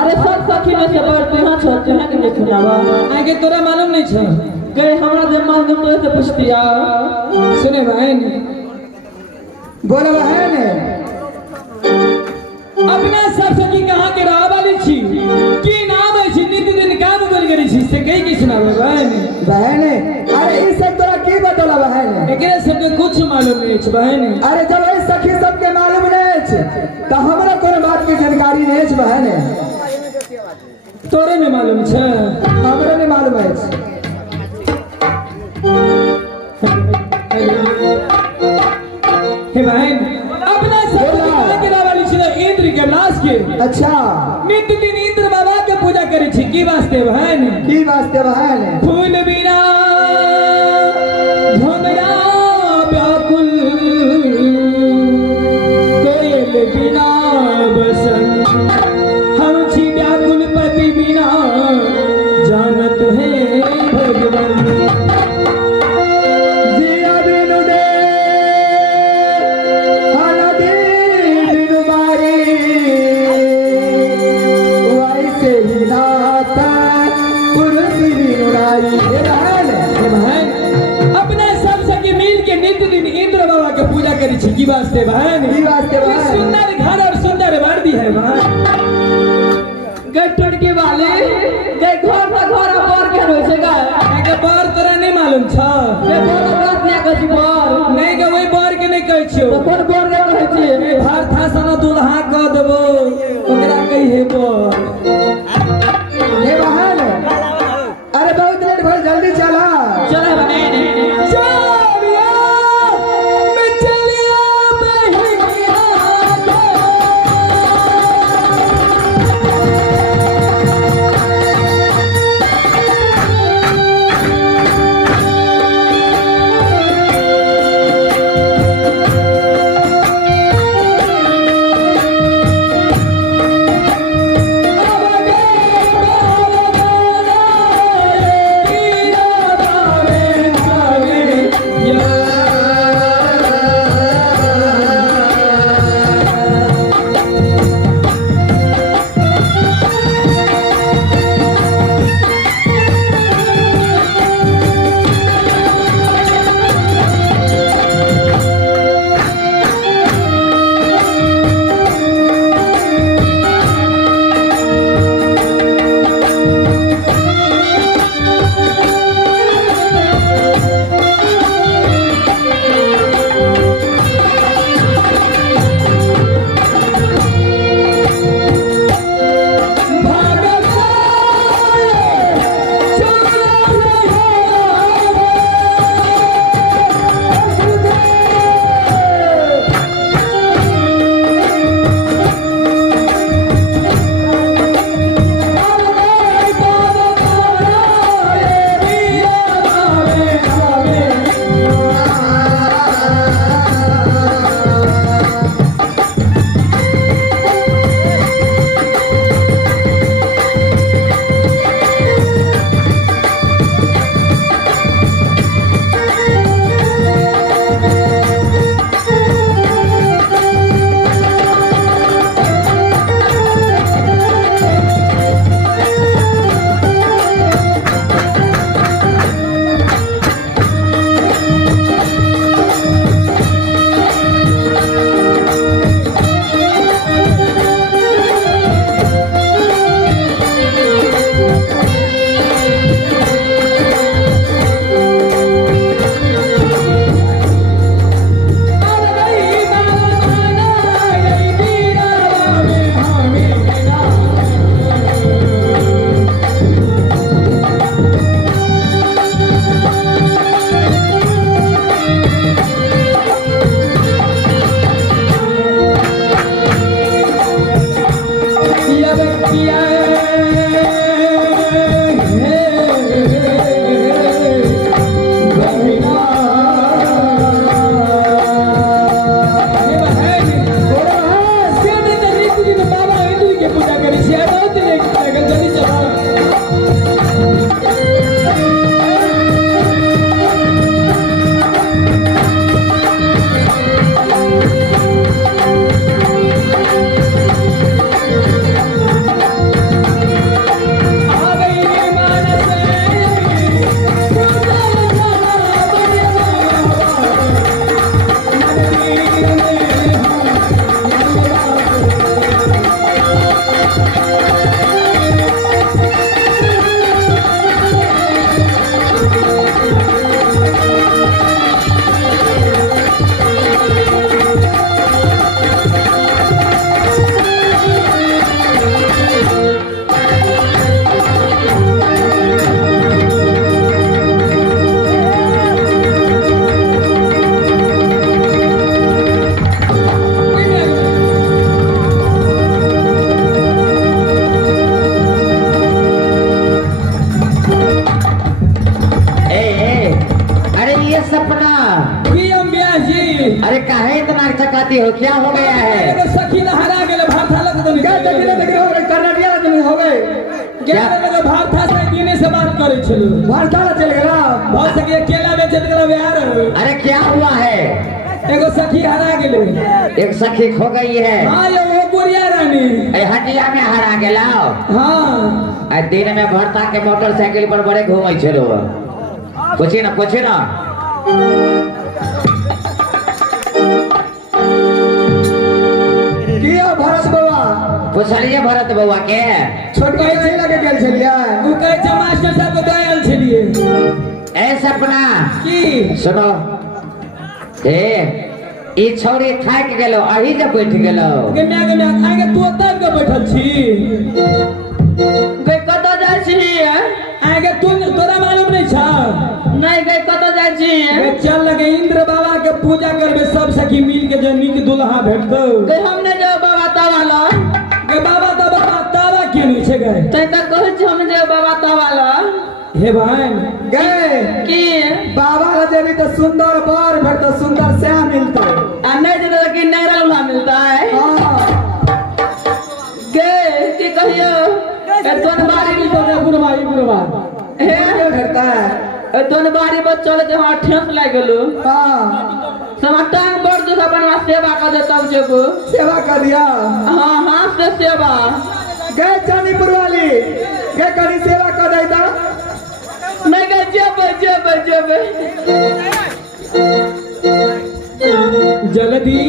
अरे सब सखी में से बार तू यहाँ छोड़ के नहीं सुनावा आगे तोरा मालूम नहीं छ गए हमरा जब मालूम तो से पूछतिया सुने बहन बोलो बहन अपना सब सखी कहाँ के रहा वाली छी की नाम है छी नित दिन काम बोल करी छी से कई की सुनावे बहन अरे इस सब तोरा की बतला बहन एकरे सब कुछ मालूम नहीं छ बहन अरे जब इस सखी सबके मालूम नहीं छ तो हमरा कोनो बात की जानकारी नहीं छ बहन तोरे में मालूम छ हमरा नहीं मालूम है हे बहन अपना सब कहाँ के रहा वाली छी इंद्र के लाश के अच्छा नित दिन इंद्र बाबा के पूजा करे छी की वास्ते बहन की वास्ते बहन फूल बिना भमरा व्याकुल कोयल बिना बसंत हम छी व्याकुल पति बिना जानत है भगवान जिया बिनु दे हनदी बिनु मारी वैसे ही नाता पुरुष बिनु नारी हे बहन अपना सब सके मिल के नित्य दिन इंद्र बाबा के पूजा करे छी की वास्ते बहन की वास्ते बहन सुंदर घर और सुंदर वर्दी है बहन गट्टड़ के वाले गए घर पर घर पर के रोय से गए के बार तोरा नहीं मालूम छ ये बोल बात नहीं कह छी बार नहीं के वही बार के नहीं कहै छियो तो कौन बोल के कहे छी भार था सना दुल्हा क देबो ओकरा कहि हे बार हे बहन अरे बहुत लेट भइल जल्दी चला चला बने चलिया मैं चलिया बहिया चाहती हो? क्या हो गया है? एगो सखी ना हरा गेले भात हालत तो क्या जमीन में हो गए कर्नाटक में हो गए क्या लगे भात था से दिने से बात करे छलो भारत चल गया बहुत सके अकेला बेचत गेला बिहार अरे क्या हुआ है? एगो सखी हरा गेले एक सखी खो गई है। हां ये वो बुढ़िया रानी ए हटिया में हरा गेला। हां आ दिन में भरता के मोटरसाइकिल पर बड़े घूमै छलो। पूछी ना किया भरत बाबा पूछलिए भरत बउआ के छोट भाई से लगे गेल छलिया उ कहे छै मास्टर साहब के दयाल छलिए ए सपना की सुनो ए ई छौरी थाक गेलो अही जे बैठ गेलो। गम्या आगे तू तब के बैठल छी गए कतऽ जाइ छी आगे तू तोरा मालूम नहीं छा नहीं गए कतऽ जाइ छी गे चल लगे इंद्र बाबा के पूजा करबे सब सखी मिल के जे नीक दुल्हा भेटतौ। गए हमने जो बाबा तवाला गे बाबा तावा के नहीं छै गए तै त कहै छी हम जे बाबा तवाला हे बहन गए की बाबा ला देवी तो सुंदर बर फिर तो सुंदर श्याम मिलता आ नहीं जे कि नैरा उला मिलता है गए की कहियो दोन बारी भी तो बुढ़वा हे करता है दोन बारी बस चले जे हां ठेस लाग गेलो समाटांग बड़ जो बनवा सेवा कर दे तब जेबो सेवा कर दिया हां से सेवा गए चांदीपुर वाली गए करी सेवा कर देता नहीं गए जेबे जल्दी